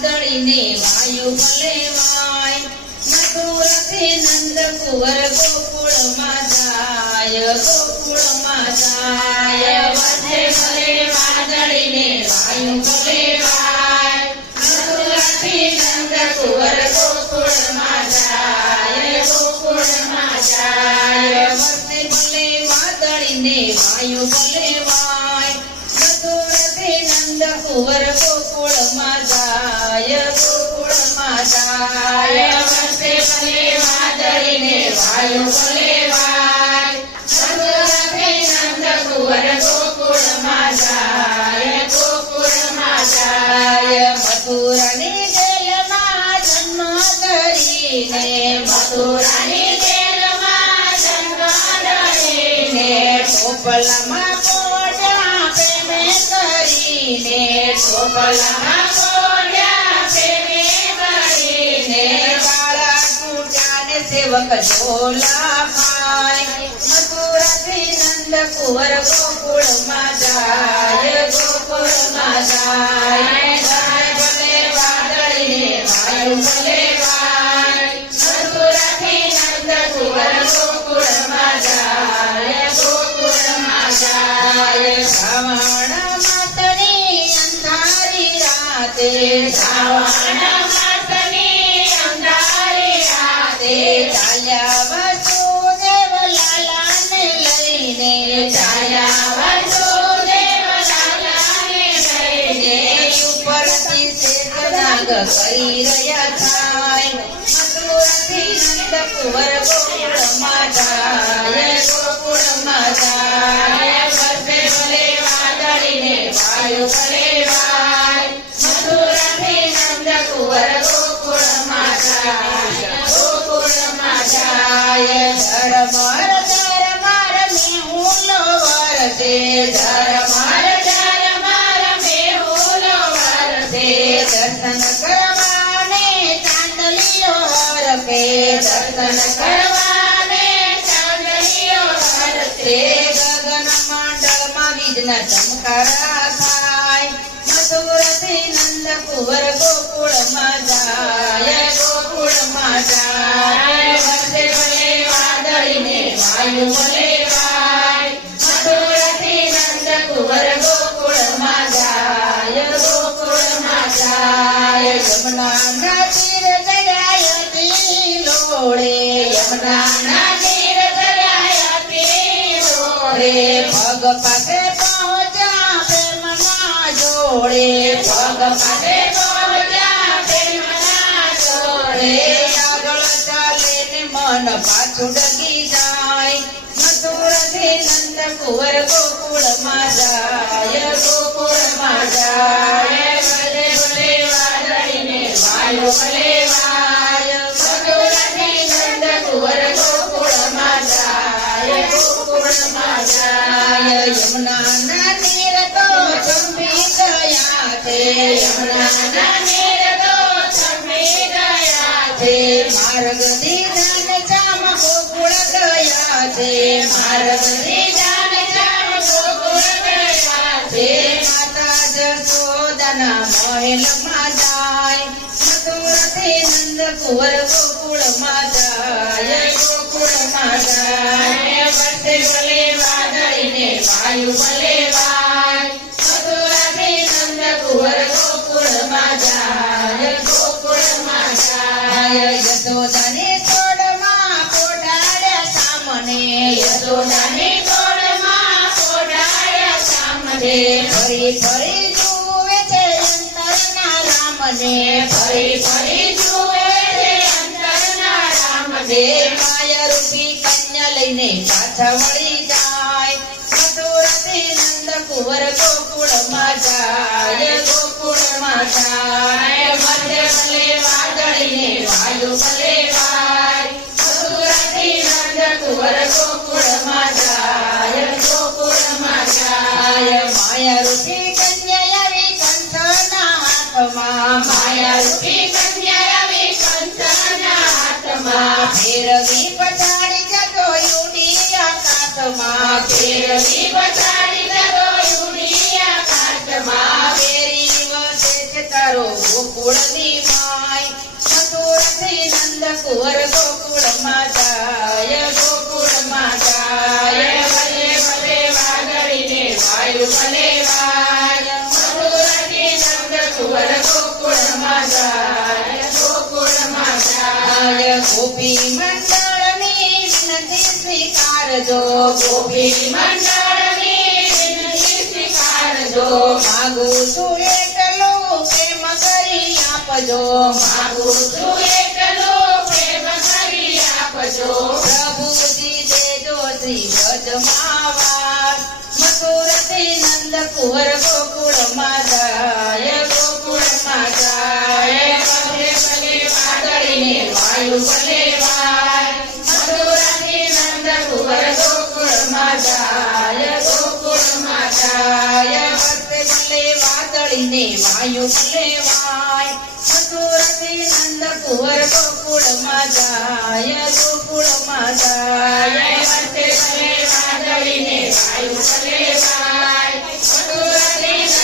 વાદળીને વાયુ ભલેવાય મથુરાથી નંદ કુંવર ગોકુળમાં જાય વચ્ચે ભલે વાદળીને વાયુ ભલેવાય મથુરાથી નંદ કુંવર ગોકુળમાં જાય વચ્ચે ભલે વાદળીને વાયુ ભલેવાય મથુરાથી નંદ કુંવર ગોકુળમાં જાય વચ્ચે ભલે વાદળીને વાયુ ભલેવાય મથુરાથી નંદ કુંવર ગોકુળમાં જાય મથુરાની જેલમાં જન્મ કરીને ટોપલામાં પોઢા પ્રેમે કરીને કાળા કૂટાને સેવક ઝોલા પાય મથુરાથી નંદ કુંવર ગોકુળમાં જાય ભલે વાદળીને વાયુ ભલેવાય મથુરાથી નંદ કુંવર ગોકુળમાં જાય શ્રાવણ માસની અંધારી રાતે ચાલ્યા વસુદેવ લાલાને લઈને ઉપરથી શેષનાગ કરી રહ્યા થાય મથુરાથી નંદ કુંવર ગોકુળમાં જાય વચ્ચે ભલે વાદળીને વાયુ ભલેવાય મથુરાથી નંદ કુંવર ગોકુળમાં જાય ધર્મર મેહુલો વરસે દર્શન કરવાને ચાંદલીઓ હરપે ગગન મંડળમાં વિઘ્ન ચમકારા થાય મથુરાથી નંદ કુંવર ગોકુળમાં જાય વચ્ચે ભલે વાદળીને વાયુ ભલેવાય મથુરાથી નંદ કુંવર ગોકુળમાં જાય યમુનાના તીર ચડ્યા તિલોડે પગ પાસે પહોંચ્યા પ્રેમના જોડે આગળ ચાલે ને મન પાછું ડગી જાય મથુરાથી નંદ કુંવર ગોકુળમાં જાય ભલે વાદળીને વાયુ ભલેવાય મથુરાથી નંદ કુંવર ગોકુળમાં જાય યમુનાના નીર તો ચંપી ગયા છે માર્ગ દીધાન જામ ગોકુળ ગયા છે માતા જશોદાના મહેલમાં જાય મથુરાથી નંદ કુંવર ગોકુળમાં જાય વચ્ચે ભલે વાદળીને વાયુ ભલેવાય મથુરાથી નંદ કુંવર ગોકુળમાં જાય યશોદાની તોડમાં પોઢાડ્યા સામને ફરી ફરી જુએ છે અંતરના રામને માયા રૂપી કન્યા લઈને પાછા વળી જાય મથુરાથી નંદ કુંવર ગોકુળમાં જાય મધ્ય ભલે વાદળીને વાયુ ભલેવાય મથુરાથી નંદ કુંવર ગોકુળમાં જાય માયા રૂપી કન્યા આવી કંઠના હાથમાં ફેરવી પછાડી જતો યુડી આકાશમાં ફેરી વસે છે તારો ગોકુળની માય મથુરાથી નંદ કુંવર ગોકુળમાં જાય ગોકુળમાં જાય ભલે ભલે વાદળીને વાયુ ભલે વાય મથુરાથી નંદ કુંવર ગોકુળમાં જાય ગોકુળમાં જાય ગોપી મંડળની વિનંતી સ્વીકારજો ગોપી મંડળની વિનંતી સ્વીકારજો માગું છું એકલો પ્રેમ કરી આપજો માગું છું એકલો પ્રેમ કરી આપજો પ્રભુજી દેજો શ્રી વ્રજમાં વાસ મથુરાથી નંદ કુંવર ગોકુળમાં જાય ગોકુળમાં જાય ભલે ભલે વાદળીને વાયુ ભલે વાય મથુરાથી નંદ કુંવર ગોકુળમાં જાય ગોકુળમાં જાય ભલે ભલે વાદળીને વાયુ ભલે વાય મથુરાથી નંદ કુંવર ગોકુળમાં જાય ગોકુળમાં જાય ભલે ભલે વાદળીને વાયુ ભલે વાય